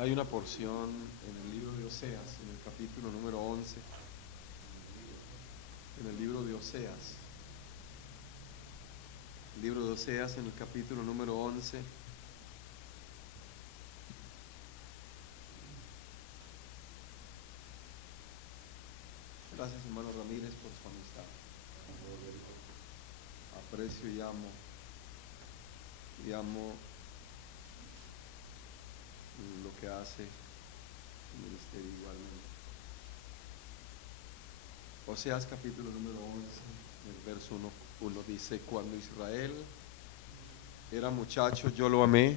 Hay una porción en el libro de Oseas, en el capítulo número 11, en el libro de Oseas, el libro de Oseas en el capítulo número 11. Gracias, hermano Ramírez, por su amistad. Aprecio y amo lo que hace el ministerio igualmente. Oseas capítulo número 11, el verso 1 dice: Cuando Israel era muchacho, yo lo amé,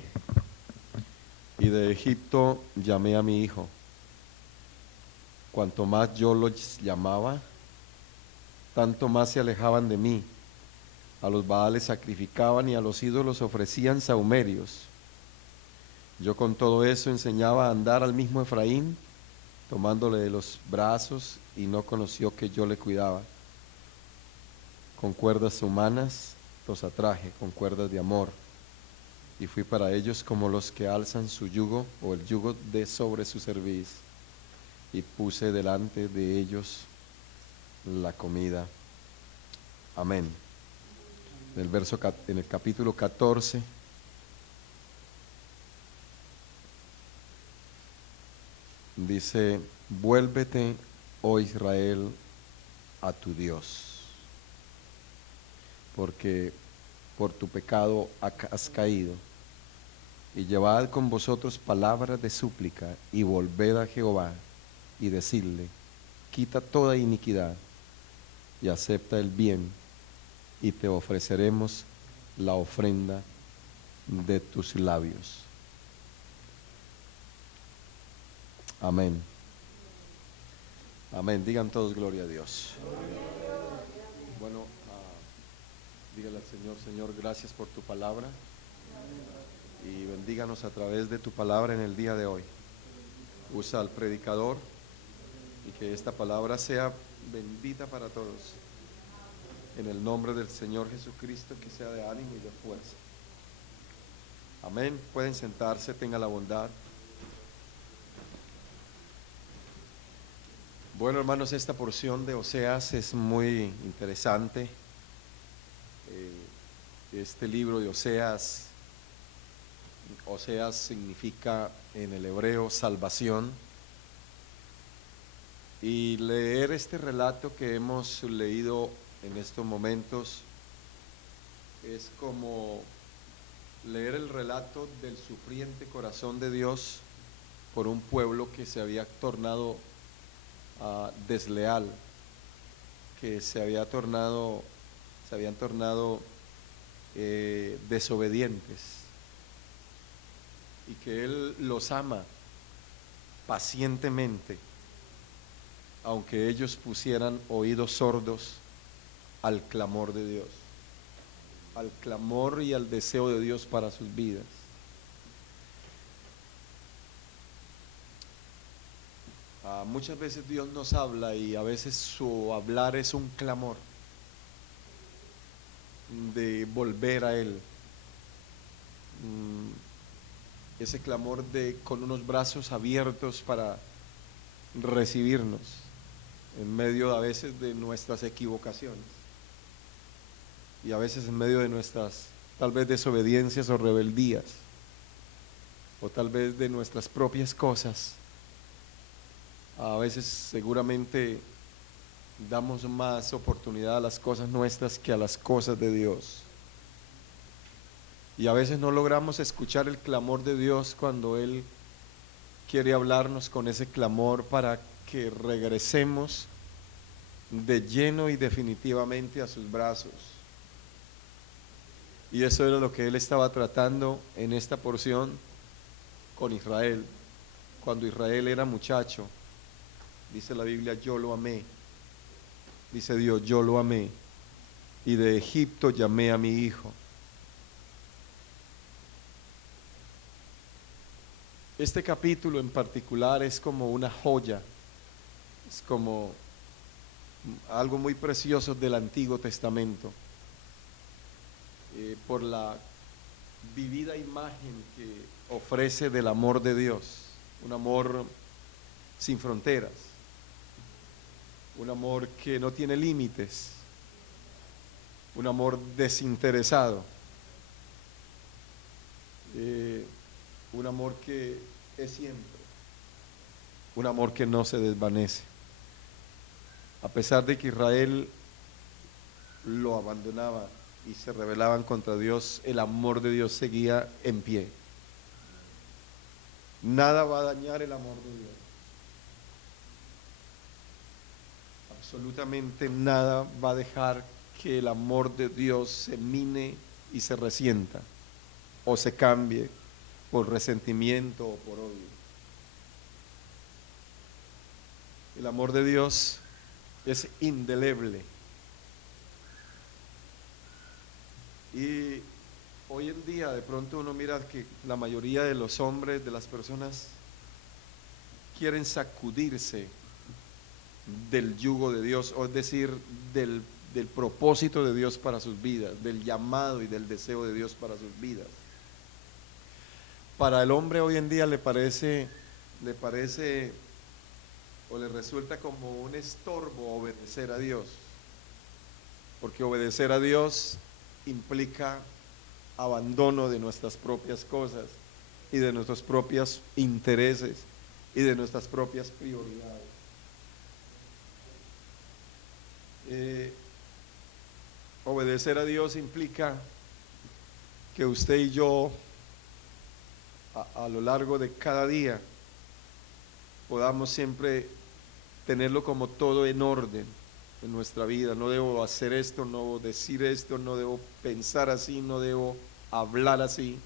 y de Egipto llamé a mi hijo. Cuanto más yo los llamaba, tanto más se alejaban de mí. A los Baales sacrificaban y a los ídolos ofrecían sahumerios. Yo con todo eso enseñaba a andar al mismo Efraín, tomándole de los brazos, y no conoció que yo le cuidaba. Con cuerdas humanas los atraje, con cuerdas de amor, y fui para ellos como los que alzan su yugo o el yugo de sobre su cerviz, y puse delante de ellos la comida. Amén. En el capítulo 14 dice: vuélvete, oh Israel, a tu Dios, porque por tu pecado has caído, y llevad con vosotros palabras de súplica, y volved a Jehová, y decidle: quita toda iniquidad, y acepta el bien, y te ofreceremos la ofrenda de tus labios. Amén. Amén. Digan todos gloria a Dios. Bueno, dígale al Señor: Señor, gracias por tu palabra, y bendíganos a través de tu palabra en el día de hoy. Usa al predicador, y que esta palabra sea bendita para todos. En el nombre del Señor Jesucristo, que sea de ánimo y de fuerza. Amén. Pueden sentarse, tenga la bondad. Bueno, hermanos, esta porción de Oseas es muy interesante. Este libro de Oseas significa en el hebreo salvación. Y leer este relato que hemos leído en estos momentos es como leer el relato del sufriente corazón de Dios por un pueblo que se había tornado desleal, que se habían tornado desobedientes, y que Él los ama pacientemente, aunque ellos pusieran oídos sordos al clamor de Dios, al clamor y al deseo de Dios para sus vidas. Muchas veces Dios nos habla, y a veces su hablar es un clamor de volver a Él. Ese clamor de con unos brazos abiertos para recibirnos en medio a veces de nuestras equivocaciones, y a veces en medio de nuestras tal vez desobediencias o rebeldías, o tal vez de nuestras propias cosas. A veces seguramente damos más oportunidad a las cosas nuestras que a las cosas de Dios. Y a veces no logramos escuchar el clamor de Dios cuando Él quiere hablarnos con ese clamor para que regresemos de lleno y definitivamente a sus brazos. Y eso era lo que Él estaba tratando en esta porción con Israel. Cuando Israel era muchacho, dice la Biblia: yo lo amé. Dice Dios: yo lo amé, y de Egipto llamé a mi hijo. Este capítulo en particular es como una joya, es como algo muy precioso del Antiguo Testamento, por la vivida imagen que ofrece del amor de Dios. un amor sin fronteras, un amor que no tiene límites, un amor desinteresado, un amor que es siempre, un amor que no se desvanece. A pesar de que Israel lo abandonaba y se rebelaban contra Dios, el amor de Dios seguía en pie. Nada va a dañar el amor de Dios. Absolutamente nada va a dejar que el amor de Dios se mine y se resienta o se cambie por resentimiento o por odio. El amor de Dios es indeleble. Y hoy en día de pronto uno mira que la mayoría de los hombres, de las personas, quieren sacudirse del yugo de Dios, o es decir, del propósito de Dios para sus vidas, del llamado y del deseo de Dios para sus vidas. Para el hombre hoy en día le parece o le resulta como un estorbo obedecer a Dios, porque obedecer a Dios implica abandono de nuestras propias cosas y de nuestros propios intereses y de nuestras propias prioridades. Obedecer a Dios implica que usted y yo a lo largo de cada día podamos siempre tenerlo como todo en orden en nuestra vida. No debo hacer esto, no debo decir esto, no debo pensar así, no debo hablar así,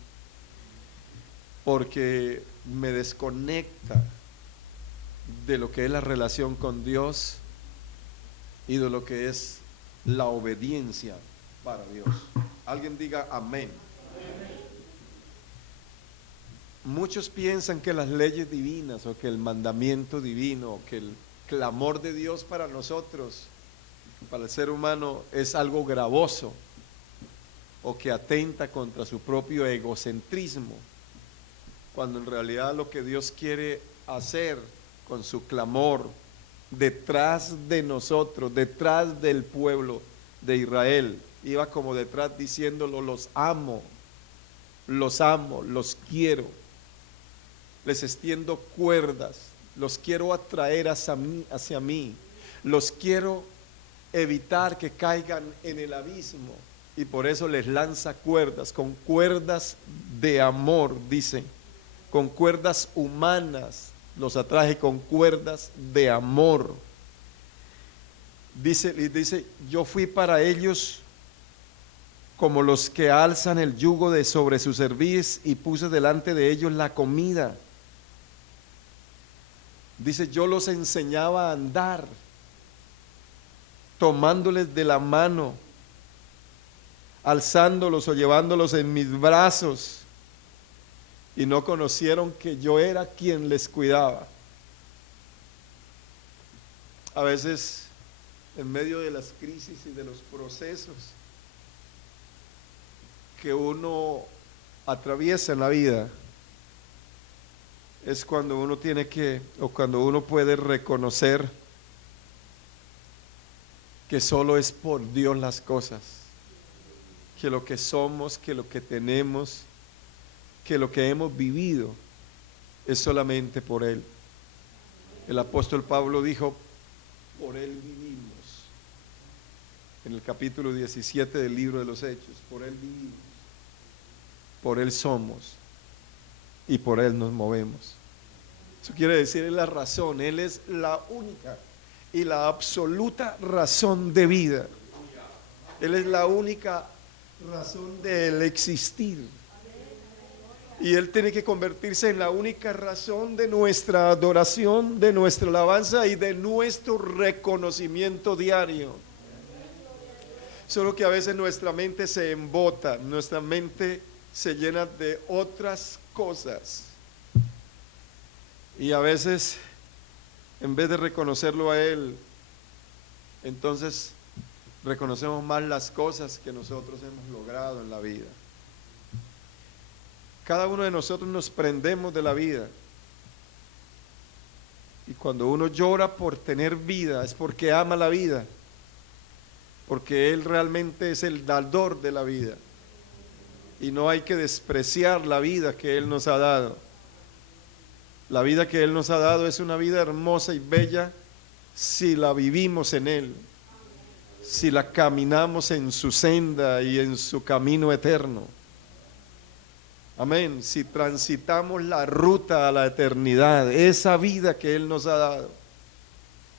porque me desconecta de lo que es la relación con Dios y de lo que es la obediencia para Dios. Alguien diga amén. Muchos piensan que las leyes divinas o que el mandamiento divino o que el clamor de Dios para nosotros, para el ser humano, es algo gravoso o que atenta contra su propio egocentrismo, cuando en realidad lo que Dios quiere hacer con su clamor detrás de nosotros, detrás del pueblo de Israel, iba como detrás diciéndolo: los amo, los quiero, les extiendo cuerdas, los quiero atraer hacia mí, los quiero evitar que caigan en el abismo, y por eso les lanza cuerdas, con cuerdas de amor, dice, con cuerdas humanas, los atrae con cuerdas de amor. Dice, yo fui para ellos como los que alzan el yugo de sobre su cerviz y puse delante de ellos la comida. Dice, yo los enseñaba a andar, tomándoles de la mano, alzándolos o llevándolos en mis brazos, y no conocieron que yo era quien les cuidaba. A veces, en medio de las crisis y de los procesos que uno atraviesa en la vida, es cuando uno tiene que, o cuando uno puede reconocer que solo es por Dios las cosas, que lo que somos, que lo que tenemos, que lo que hemos vivido es solamente por Él. El apóstol Pablo dijo, por Él vivimos. En el capítulo 17 del libro de los Hechos, por Él vivimos, por Él somos y por Él nos movemos. Eso quiere decir, es la razón, Él es la única y la absoluta razón de vida. Él es la única razón del existir. Y Él tiene que convertirse en la única razón de nuestra adoración, de nuestra alabanza y de nuestro reconocimiento diario. Solo que a veces nuestra mente se embota, nuestra mente se llena de otras cosas. Y a veces, en vez de reconocerlo a Él, entonces reconocemos más las cosas que nosotros hemos logrado en la vida. Cada uno de nosotros nos prendemos de la vida cuando uno llora por tener vida, es porque ama la vida, porque Él realmente es el dador de la vida. Y no hay que despreciar la vida que Él nos ha dado. La vida que Él nos ha dado es una vida hermosa y bella si la vivimos en Él, si la caminamos en su senda y en su camino eterno. Amén. Si transitamos la ruta a la eternidad, esa vida que Él nos ha dado.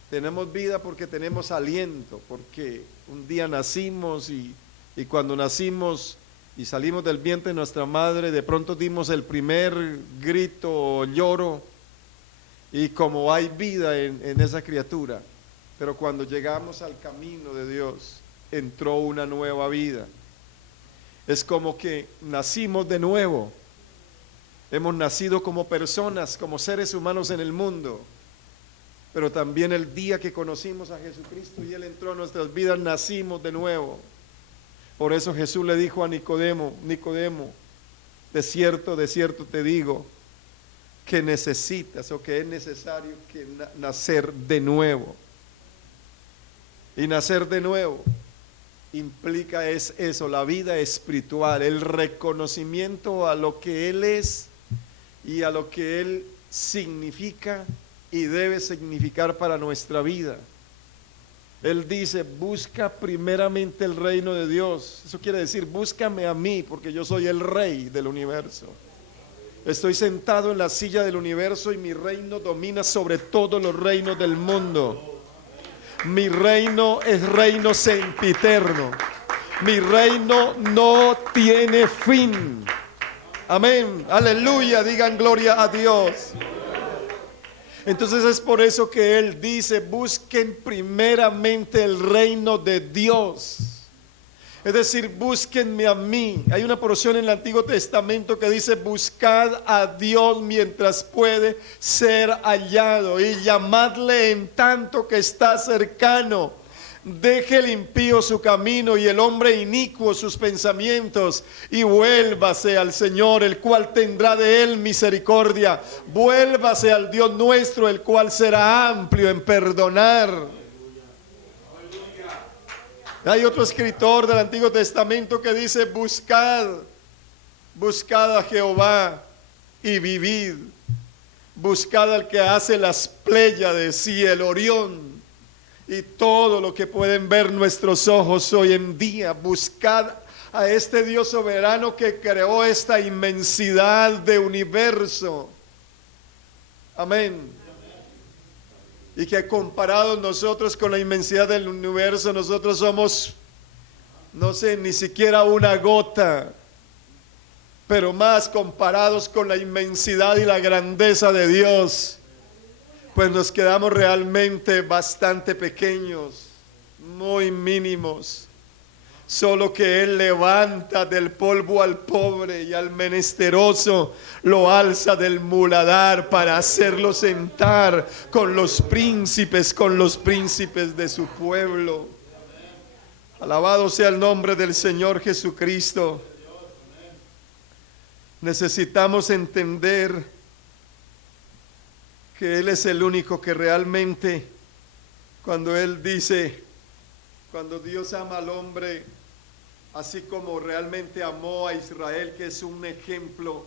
Tenemos vida porque tenemos aliento, porque un día nacimos y cuando nacimos y salimos del vientre de nuestra madre, de pronto dimos el primer grito o lloro, y como hay vida en esa criatura, pero cuando llegamos al camino de Dios, entró una nueva vida. Es como que nacimos de nuevo, hemos nacido como personas, como seres humanos en el mundo, pero también el día que conocimos a Jesucristo y Él entró a nuestras vidas, nacimos de nuevo. Por eso Jesús le dijo a Nicodemo, Nicodemo, de cierto te digo, que necesitas o que es necesario que nacer de nuevo. Y nacer de nuevo implica es eso, la vida espiritual, el reconocimiento a lo que Él es y a lo que Él significa y debe significar para nuestra vida. Él dice, busca primeramente el reino de Dios. Eso quiere decir, búscame a mí, porque yo soy el rey del universo. Estoy sentado en la silla del universo y mi reino domina sobre todos los reinos del mundo. Mi reino es reino sempiterno. Mi reino no tiene fin. Amén, aleluya, digan gloria a Dios. Entonces es por eso que Él dice, busquen primeramente el reino de Dios. Es decir, búsquenme a mí. Hay una porción en el Antiguo Testamento que dice, buscad a Dios mientras puede ser hallado y llamadle en tanto que está cercano. Deje el impío su camino y el hombre inicuo sus pensamientos y vuélvase al Señor, el cual tendrá de él misericordia. Vuélvase al Dios nuestro, el cual será amplio en perdonar. Hay otro escritor del Antiguo Testamento que dice, buscad a Jehová y vivid. Buscad al que hace las Pléyades y el Orión y todo lo que pueden ver nuestros ojos hoy en día. Buscad a este Dios soberano que creó esta inmensidad de universo. Amén. Y que comparados nosotros con la inmensidad del universo, nosotros somos, no sé, ni siquiera una gota, pero más comparados con la inmensidad y la grandeza de Dios, pues nos quedamos realmente bastante pequeños, muy mínimos. Solo que Él levanta del polvo al pobre y al menesteroso lo alza del muladar para hacerlo sentar con los príncipes de su pueblo. Alabado sea el nombre del Señor Jesucristo. Necesitamos entender que Él es el único que realmente, cuando Él dice, cuando Dios ama al hombre, así como realmente amó a Israel, que es un ejemplo,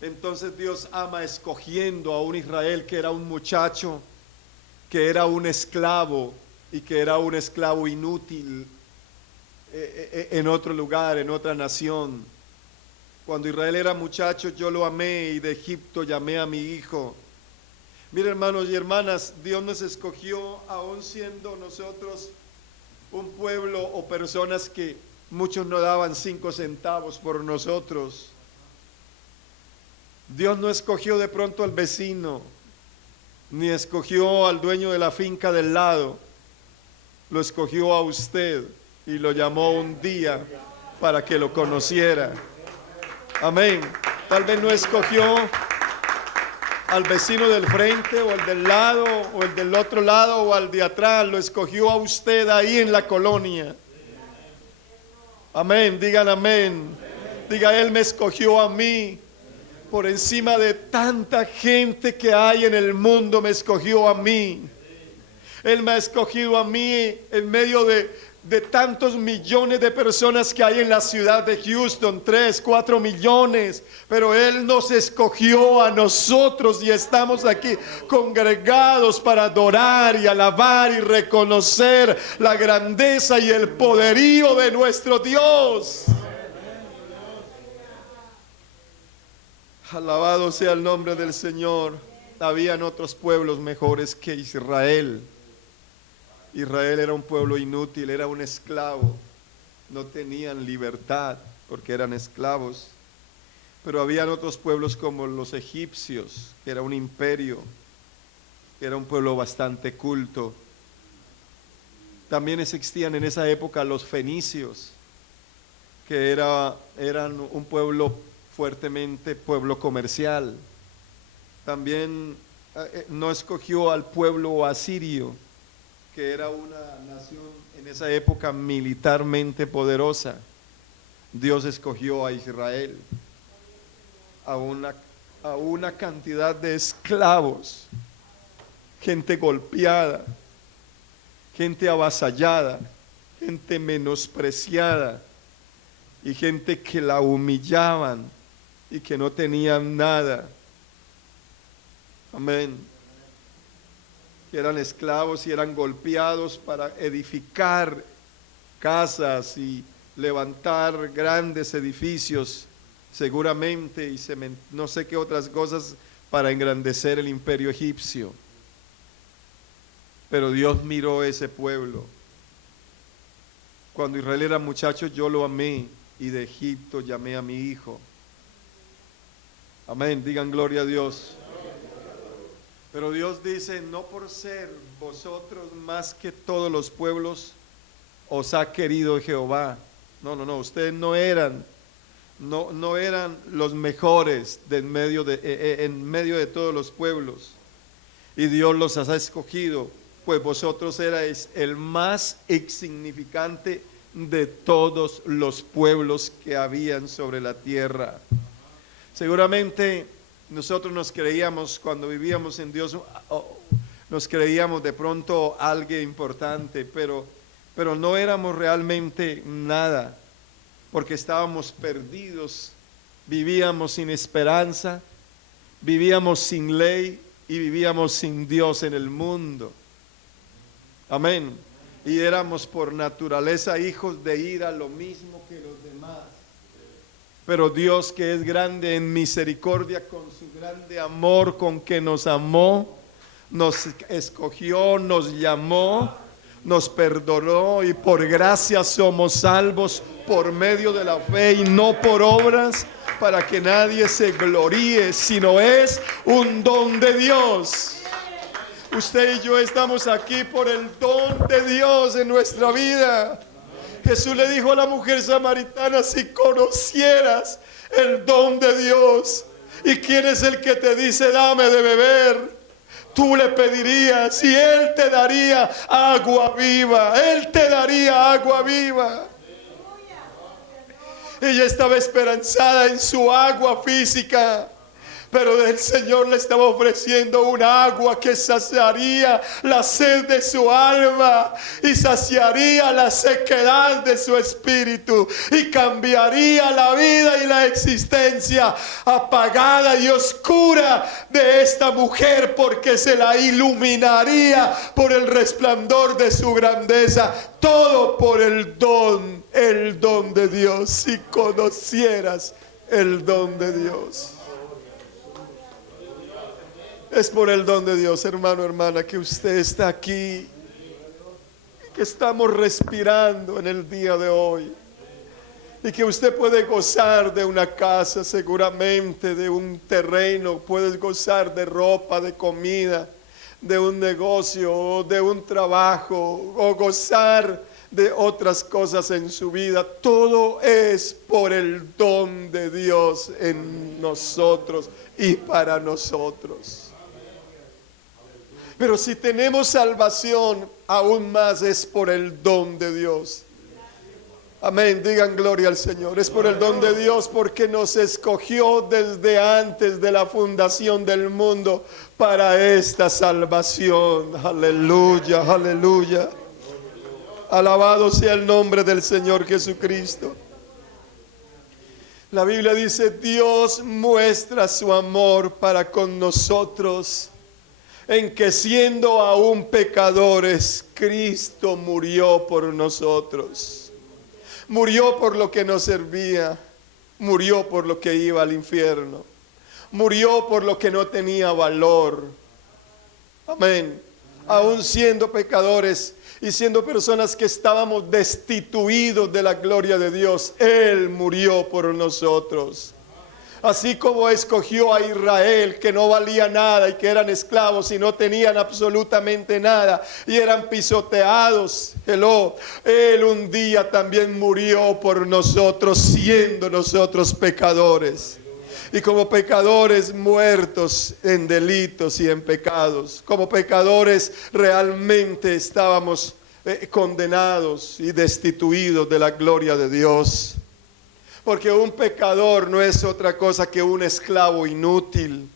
entonces Dios ama escogiendo a un Israel que era un muchacho, que era un esclavo y que era un esclavo inútil en otro lugar, en otra nación. Cuando Israel era muchacho, yo lo amé y de Egipto llamé a mi hijo. Miren, hermanos y hermanas, Dios nos escogió aún siendo nosotros un pueblo o personas que muchos no daban 5 centavos por nosotros. Dios no escogió de pronto al vecino, ni escogió al dueño de la finca del lado. Lo escogió a usted y lo llamó un día para que lo conociera. Amén. Tal vez no escogió al vecino del frente o el del lado o el del otro lado o al de atrás, lo escogió a usted ahí en la colonia. Amén, digan amén. Diga, Él me escogió a mí por encima de tanta gente que hay en el mundo, me escogió a mí. Él me ha escogido a mí en medio de tantos millones de personas que hay en la ciudad de Houston, 3, 4 millones, pero Él nos escogió a nosotros y estamos aquí congregados para adorar y alabar y reconocer la grandeza y el poderío de nuestro Dios. Alabado sea el nombre del Señor. Habían otros pueblos mejores que Israel. Israel era un pueblo inútil, era un esclavo. No tenían libertad porque eran esclavos. Pero habían otros pueblos como los egipcios, que era un imperio, que era un pueblo bastante culto. También existían en esa época los fenicios, que eran un pueblo fuertemente pueblo comercial. También no escogió al pueblo asirio, que era una nación en esa época militarmente poderosa. Dios escogió a Israel, a una cantidad de esclavos, gente golpeada, gente avasallada, gente menospreciada y gente que la humillaban y que no tenían nada. Amén. Que eran esclavos y eran golpeados para edificar casas y levantar grandes edificios, seguramente, y no sé qué otras cosas para engrandecer el imperio egipcio. Pero Dios miró ese pueblo. Cuando Israel era muchacho, yo lo amé, y de Egipto llamé a mi hijo. Amén, digan gloria a Dios. Pero Dios dice, no por ser vosotros más que todos los pueblos, os ha querido Jehová. No, ustedes no eran los mejores en medio de todos los pueblos. Y Dios los ha escogido, pues vosotros erais el más insignificante de todos los pueblos que habían sobre la tierra. Seguramente nosotros nos creíamos, cuando vivíamos en Dios, nos creíamos de pronto alguien importante, pero no éramos realmente nada, porque estábamos perdidos, vivíamos sin esperanza, vivíamos sin ley y vivíamos sin Dios en el mundo. Amén. Y éramos por naturaleza hijos de ira, lo mismo que los demás. Pero Dios, que es grande en misericordia, con su grande amor con que nos amó, nos escogió, nos llamó, nos perdonó, y por gracia somos salvos por medio de la fe y no por obras, para que nadie se gloríe, sino es un don de Dios. Usted y yo estamos aquí por el don de Dios en nuestra vida. Jesús le dijo a la mujer samaritana, si conocieras el don de Dios, y quién es el que te dice dame de beber, tú le pedirías y Él te daría agua viva. Él te daría agua viva. Ella estaba esperanzada en su agua física, pero el Señor le estaba ofreciendo un agua que saciaría la sed de su alma y saciaría la sequedad de su espíritu y cambiaría la vida y la existencia apagada y oscura de esta mujer, porque se la iluminaría por el resplandor de su grandeza. Todo por el don de Dios. Si conocieras el don de Dios. Es por el don de Dios, hermano, hermana, que usted está aquí, que estamos respirando en el día de hoy, y que usted puede gozar de una casa, seguramente de un terreno, puedes gozar de ropa, de comida, de un negocio, de un trabajo, o gozar de otras cosas en su vida. Todo es por el don de Dios en nosotros y para nosotros. Pero si tenemos salvación, aún más es por el don de Dios. Amén, digan gloria al Señor. Es por el don de Dios, porque nos escogió desde antes de la fundación del mundo para esta salvación. Aleluya, aleluya. Alabado sea el nombre del Señor Jesucristo. La Biblia dice: Dios muestra su amor para con nosotros, en que siendo aún pecadores, Cristo murió por nosotros. Murió por lo que nos servía, murió por lo que iba al infierno, murió por lo que no tenía valor. Amén. Aún siendo pecadores y siendo personas que estábamos destituidos de la gloria de Dios, Él murió por nosotros. Así como escogió a Israel, que no valía nada y que eran esclavos y no tenían absolutamente nada y eran pisoteados. Él un día también murió por nosotros, siendo nosotros pecadores. Y como pecadores muertos en delitos y en pecados, como pecadores realmente estábamos condenados y destituidos de la gloria de Dios. Porque un pecador no es otra cosa que un esclavo inútil.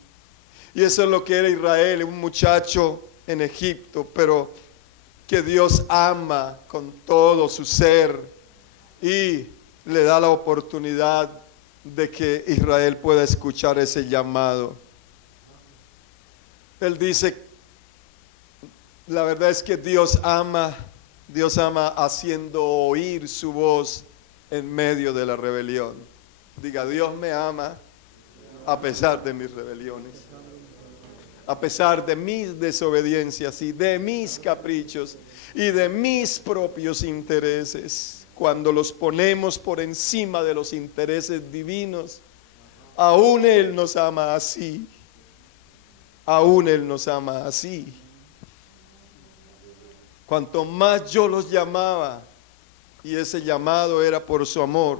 Y eso es lo que era Israel, un muchacho en Egipto, pero que Dios ama con todo su ser y le da la oportunidad de que Israel pueda escuchar ese llamado. Él dice, la verdad es que Dios ama haciendo oír su voz en medio de la rebelión. Diga: Dios me ama a pesar de mis rebeliones, a pesar de mis desobediencias y de mis caprichos y de mis propios intereses. Cuando los ponemos por encima de los intereses divinos, aún Él nos ama así. Aún Él nos ama así. Cuanto más yo los llamaba, y ese llamado era por su amor,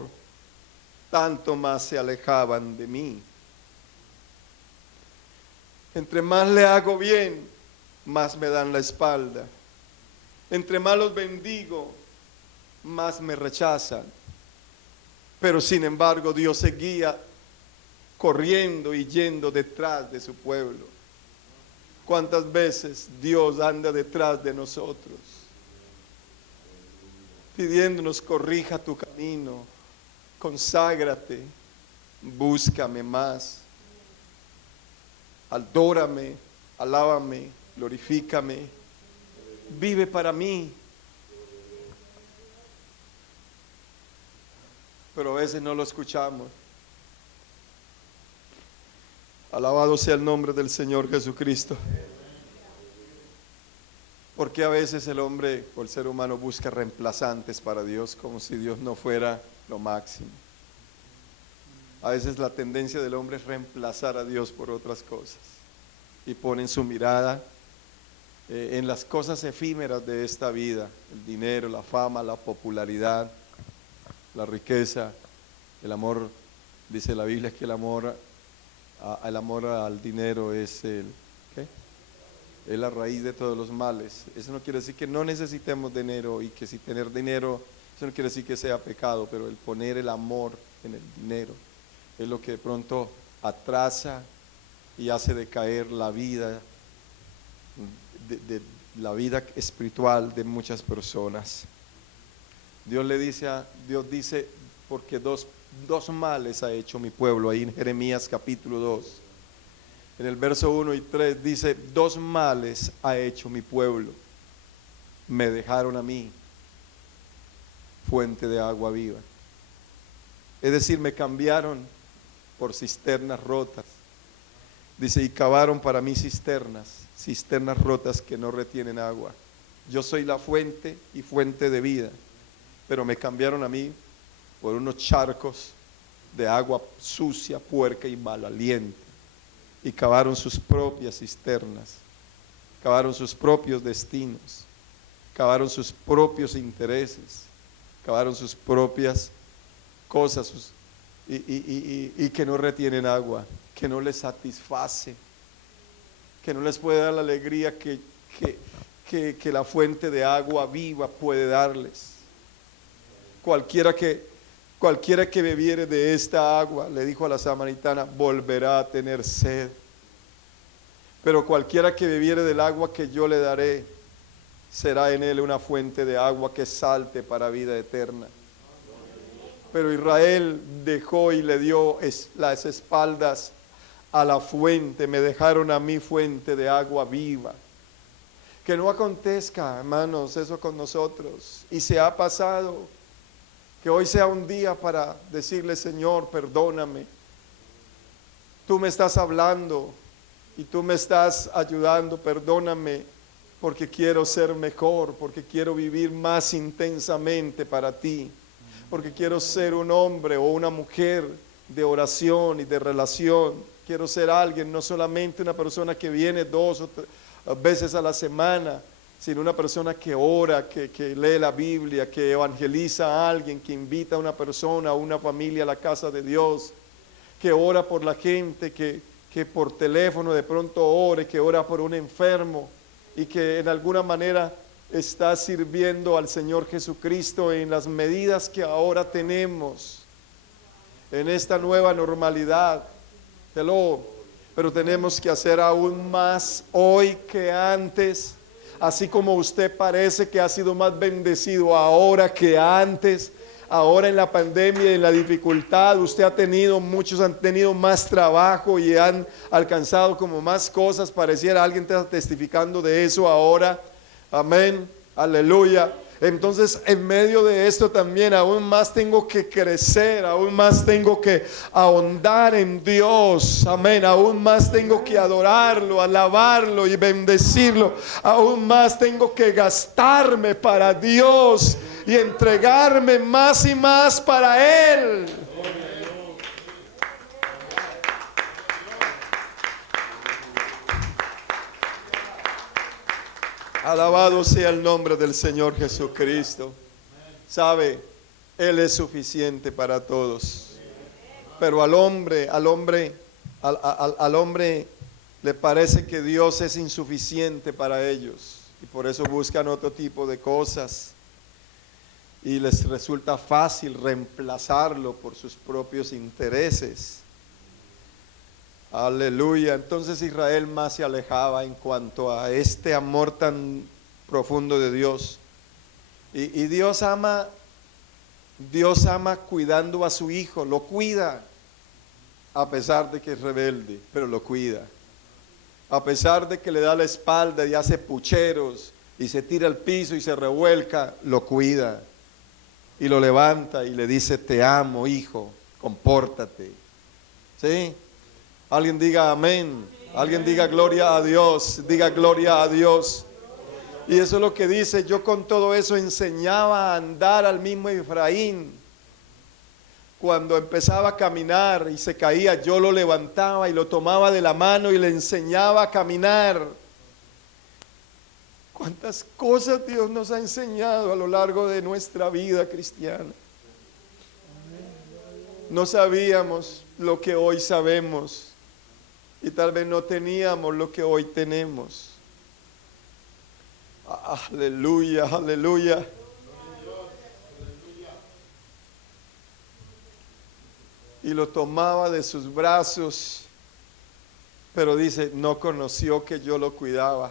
tanto más se alejaban de mí. Entre más le hago bien, más me dan la espalda. Entre más los bendigo, más me rechazan. Pero sin embargo, Dios seguía corriendo y yendo detrás de su pueblo. ¿Cuántas veces Dios anda detrás de nosotros, pidiéndonos: corrija tu camino, conságrate, búscame más, adórame, alábame, glorifícame, vive para mí? Pero a veces no lo escuchamos. Alabado sea el nombre del Señor Jesucristo. Porque a veces el hombre o el ser humano busca reemplazantes para Dios, como si Dios no fuera lo máximo. A veces la tendencia del hombre es reemplazar a Dios por otras cosas y ponen su mirada en las cosas efímeras de esta vida: el dinero, la fama, la popularidad, la riqueza, el amor. Dice la Biblia que el amor al dinero es es la raíz de todos los males. Eso no quiere decir que no necesitemos dinero y que si tener dinero, eso no quiere decir que sea pecado, pero el poner el amor en el dinero es lo que de pronto atrasa y hace decaer la vida, de la vida espiritual de muchas personas. Dios dice, porque dos males ha hecho mi pueblo, ahí en Jeremías capítulo 2. En el verso 1 y 3 dice: 2 males ha hecho mi pueblo. Me dejaron a mí fuente de agua viva. Es decir, me cambiaron por cisternas rotas. Dice: y cavaron para mí cisternas rotas que no retienen agua. Yo soy la fuente y fuente de vida, pero me cambiaron a mí por unos charcos de agua sucia, puerca y mal aliento. Y cavaron sus propias cisternas, cavaron sus propios destinos, cavaron sus propios intereses, cavaron sus propias cosas y que no retienen agua, que no les satisface, que no les puede dar la alegría que la fuente de agua viva puede darles. cualquiera que bebiere de esta agua, le dijo a la samaritana, volverá a tener sed. Pero cualquiera que bebiere del agua que yo le daré, será en él una fuente de agua que salte para vida eterna. Pero Israel dejó y le dio las espaldas a la fuente, me dejaron a mí fuente de agua viva. Que no acontezca, hermanos, eso con nosotros. Y se ha pasado, que hoy sea un día para decirle, Señor, perdóname. Tú me estás hablando y tú me estás ayudando, perdóname, porque quiero ser mejor, porque quiero vivir más intensamente para ti, porque quiero ser un hombre o una mujer de oración y de relación. Quiero ser alguien, no solamente una persona que viene 2 o 3 veces a la semana, sino una persona que ora, que lee la Biblia, que evangeliza a alguien, que invita a una persona, a una familia a la casa de Dios, que ora por la gente, que por teléfono de pronto ore, que ora por un enfermo y que en alguna manera está sirviendo al Señor Jesucristo en las medidas que ahora tenemos, en esta nueva normalidad. Pero tenemos que hacer aún más hoy que antes, así como usted parece que ha sido más bendecido ahora que antes. Ahora en la pandemia y en la dificultad, muchos han tenido más trabajo y han alcanzado como más cosas. Pareciera alguien está testificando de eso ahora. Amén, aleluya. Entonces, en medio de esto también aún más tengo que crecer, aún más tengo que ahondar en Dios, amén, aún más tengo que adorarlo, alabarlo y bendecirlo, aún más tengo que gastarme para Dios y entregarme más y más para Él. Alabado sea el nombre del Señor Jesucristo. Sabe, Él es suficiente para todos. Pero al hombre le parece que Dios es insuficiente para ellos. Y por eso buscan otro tipo de cosas. Y les resulta fácil reemplazarlo por sus propios intereses. Aleluya. Entonces Israel más se alejaba en cuanto a este amor tan profundo de Dios. Y Dios ama cuidando a su hijo, lo cuida, a pesar de que es rebelde, pero lo cuida. A pesar de que le da la espalda y hace pucheros y se tira al piso y se revuelca, lo cuida. Y lo levanta y le dice, te amo, hijo, compórtate. ¿Sí? Alguien diga amén. Alguien diga gloria a Dios. Diga gloria a Dios. Y eso es lo que dice. Yo con todo eso enseñaba a andar al mismo Efraín. Cuando empezaba a caminar y se caía, yo lo levantaba y lo tomaba de la mano y le enseñaba a caminar. Cuántas cosas Dios nos ha enseñado a lo largo de nuestra vida cristiana. No sabíamos lo que hoy sabemos. Y tal vez no teníamos lo que hoy tenemos. Aleluya, aleluya. Y lo tomaba de sus brazos, pero dice, no conoció que yo lo cuidaba.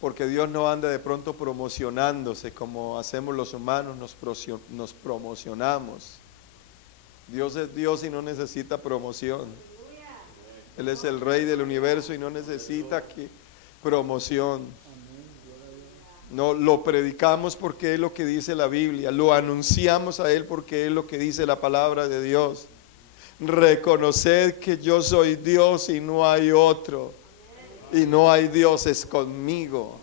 Porque Dios no anda de pronto promocionándose como hacemos los humanos, nos promocionamos. Dios es Dios y no necesita promoción. Él es el Rey del universo y no necesita promoción. No, lo predicamos porque es lo que dice la Biblia, lo anunciamos a Él porque es lo que dice la palabra de Dios. Reconoced que yo soy Dios y no hay otro, y no hay dioses conmigo.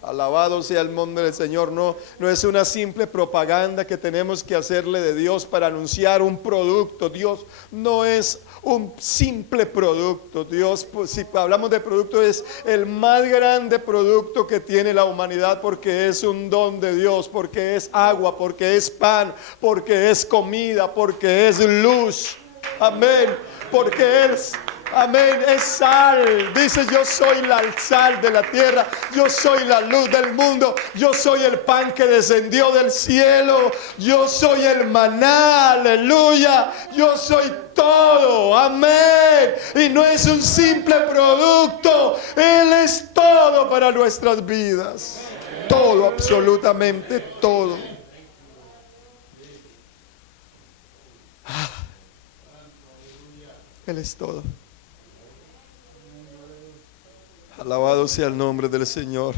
Alabado sea el nombre del Señor. No es una simple propaganda que tenemos que hacerle de Dios para anunciar un producto. Dios no es un simple producto. Dios, pues, si hablamos de producto, es el más grande producto que tiene la humanidad, porque es un don de Dios, porque es agua, porque es pan, porque es comida, porque es luz. Amén. Porque Amén, es sal. Dice, yo soy la sal de la tierra, yo soy la luz del mundo, yo soy el pan que descendió del cielo, yo soy el maná, aleluya, yo soy todo, amén. Y no es un simple producto, Él es todo para nuestras vidas. Todo, absolutamente todo. Él es todo. Alabado sea el nombre del Señor.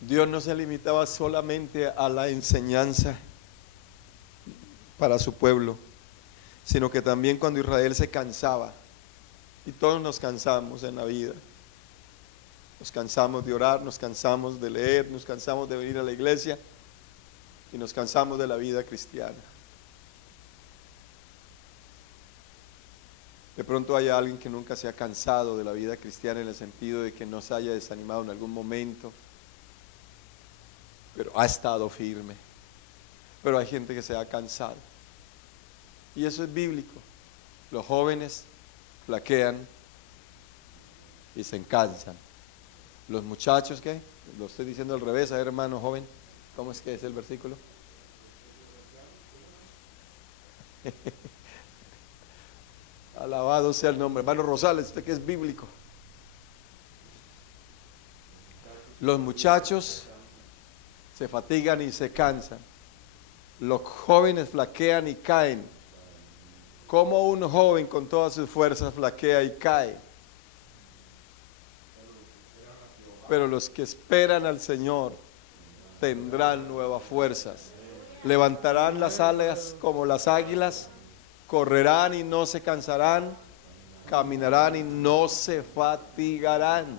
Dios no se limitaba solamente a la enseñanza para su pueblo, sino que también cuando Israel se cansaba, y todos nos cansamos en la vida, nos cansamos de orar, nos cansamos de leer, nos cansamos de venir a la iglesia y nos cansamos de la vida cristiana. De pronto hay alguien que nunca se ha cansado de la vida cristiana en el sentido de que no se haya desanimado en algún momento, pero ha estado firme. Pero hay gente que se ha cansado. Y eso es bíblico. Los jóvenes flaquean y se cansan. Los muchachos, ¿qué? Lo estoy diciendo al revés, a ver, hermano joven, ¿cómo es que es el versículo? Alabado sea el nombre. Hermano Rosales, usted que es bíblico. Los muchachos se fatigan y se cansan. Los jóvenes flaquean y caen. Como un joven con todas sus fuerzas flaquea y cae. Pero los que esperan al Señor tendrán nuevas fuerzas. Levantarán las alas como las águilas. Correrán y no se cansarán, caminarán y no se fatigarán.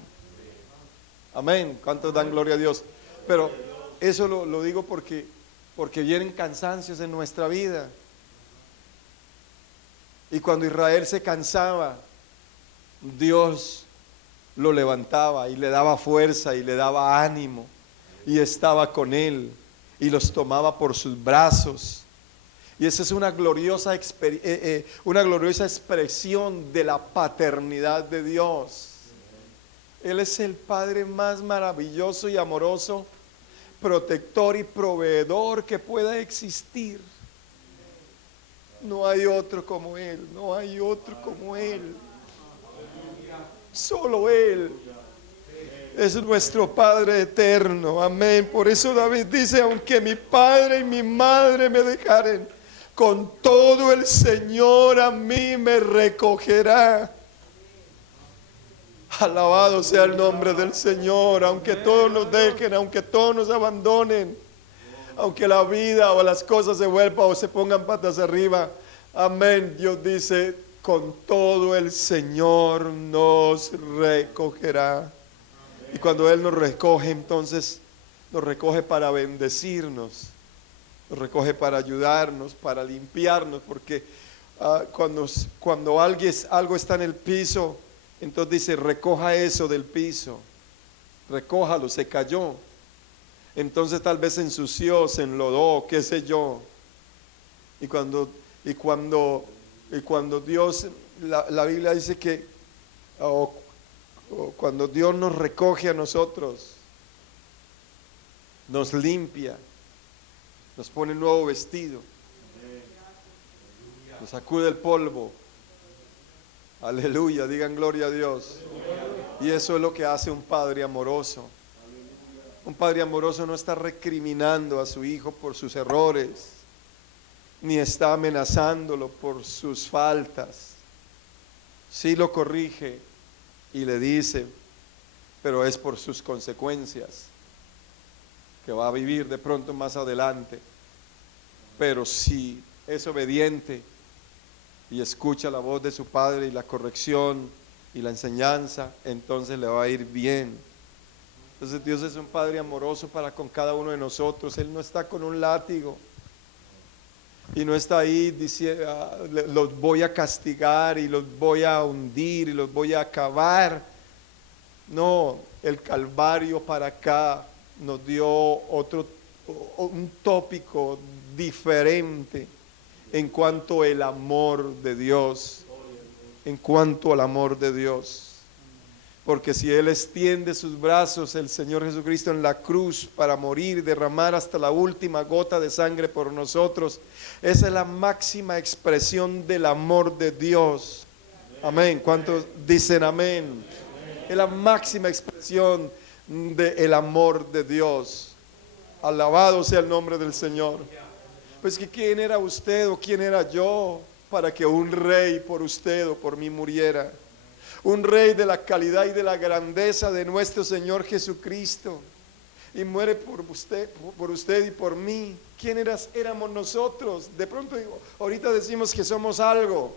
Amén. ¿Cuántos dan gloria a Dios? Pero eso lo digo porque vienen cansancios en nuestra vida. Y cuando Israel se cansaba, Dios lo levantaba y le daba fuerza y le daba ánimo y estaba con él y los tomaba por sus brazos. Y esa es una gloriosa expresión de la paternidad de Dios. Él es el Padre más maravilloso y amoroso, protector y proveedor que pueda existir. No hay otro como Él, no hay otro como Él. Solo Él es nuestro Padre eterno, amén. Por eso David dice, aunque mi padre y mi madre me dejaren, con todo el Señor a mí me recogerá. Alabado sea el nombre del Señor. Aunque todos nos dejen, aunque todos nos abandonen, aunque la vida o las cosas se vuelvan o se pongan patas arriba, amén, Dios dice, con todo el Señor nos recogerá. Y cuando Él nos recoge, entonces nos recoge para bendecirnos, nos recoge para ayudarnos, para limpiarnos, porque cuando algo está en el piso, entonces dice, recoja eso del piso, recójalo, se cayó. Entonces tal vez se ensució, se enlodó, qué sé yo. Y cuando Dios, la Biblia dice que cuando Dios nos recoge a nosotros, nos limpia, nos pone un nuevo vestido, nos sacude el polvo. Aleluya, digan gloria a Dios. Y eso es lo que hace un padre amoroso. Un padre amoroso no está recriminando a su hijo por sus errores, ni está amenazándolo por sus faltas. Sí lo corrige y le dice, pero es por sus consecuencias que va a vivir de pronto más adelante. Pero si es obediente y escucha la voz de su padre y la corrección y la enseñanza, entonces le va a ir bien. Entonces Dios es un Padre amoroso para con cada uno de nosotros. Él no está con un látigo y no está ahí diciendo, los voy a castigar y los voy a hundir y los voy a acabar. No, el Calvario para acá nos dio un tópico diferente, en cuanto al amor de Dios. En cuanto al amor de Dios. Porque si Él extiende sus brazos, el Señor Jesucristo en la cruz para morir y derramar hasta la última gota de sangre por nosotros, esa es la máxima expresión del amor de Dios. Amén. ¿Cuántos dicen amén? Es la máxima expresión del amor de Dios. Alabado sea el nombre del Señor. Pues que ¿quién era usted o quién era yo para que un rey por usted o por mí muriera? Un rey de la calidad y de la grandeza de nuestro Señor Jesucristo, y muere por usted y por mí. ¿Quién éramos nosotros? De pronto, ahorita decimos que somos algo,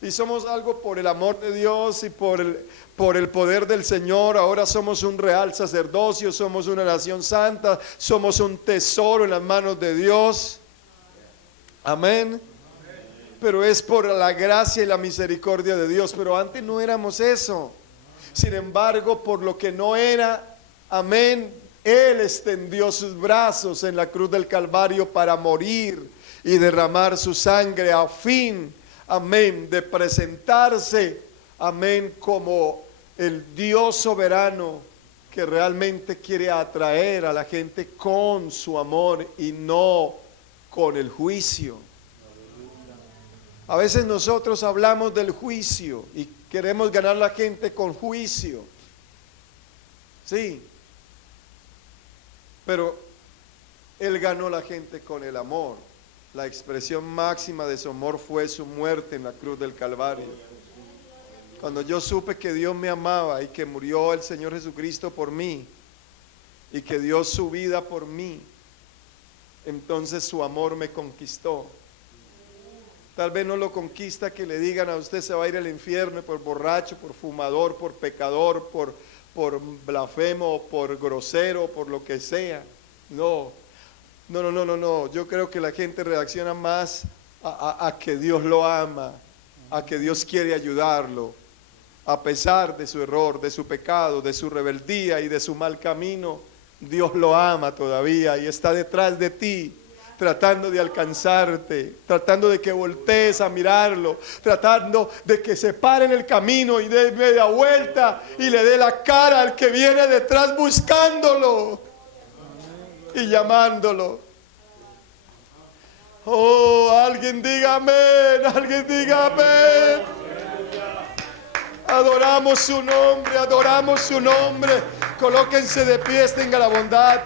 y somos algo por el amor de Dios y por el poder del Señor. Ahora somos un real sacerdocio, somos una nación santa, somos un tesoro en las manos de Dios. Amén. Pero es por la gracia y la misericordia de Dios. Pero antes no éramos eso. Sin embargo, por lo que no era, amén, Él extendió sus brazos en la cruz del Calvario para morir y derramar su sangre a fin, amén, de presentarse, amén, como el Dios soberano que realmente quiere atraer a la gente con su amor y no con el juicio. A veces nosotros hablamos del juicio y queremos ganar a la gente con juicio. Sí. Pero Él ganó a la gente con el amor. La expresión máxima de su amor fue su muerte en la cruz del Calvario. Cuando yo supe que Dios me amaba y que murió el Señor Jesucristo por mí y que dio su vida por mí, entonces su amor me conquistó. Tal vez no lo conquista que le digan a usted se va a ir al infierno por borracho, por fumador, por pecador, por blasfemo, por grosero, por lo que sea. No. Yo creo que la gente reacciona más a que Dios lo ama, a que Dios quiere ayudarlo, a pesar de su error, de su pecado, de su rebeldía y de su mal camino. Dios lo ama todavía y está detrás de ti, tratando de alcanzarte, tratando de que voltees a mirarlo, tratando de que se pare en el camino y dé media vuelta y le dé la cara al que viene detrás buscándolo y llamándolo. Oh, alguien diga amén, alguien diga amén. Adoramos su nombre, adoramos su nombre. Colóquense de pie, tenga la bondad,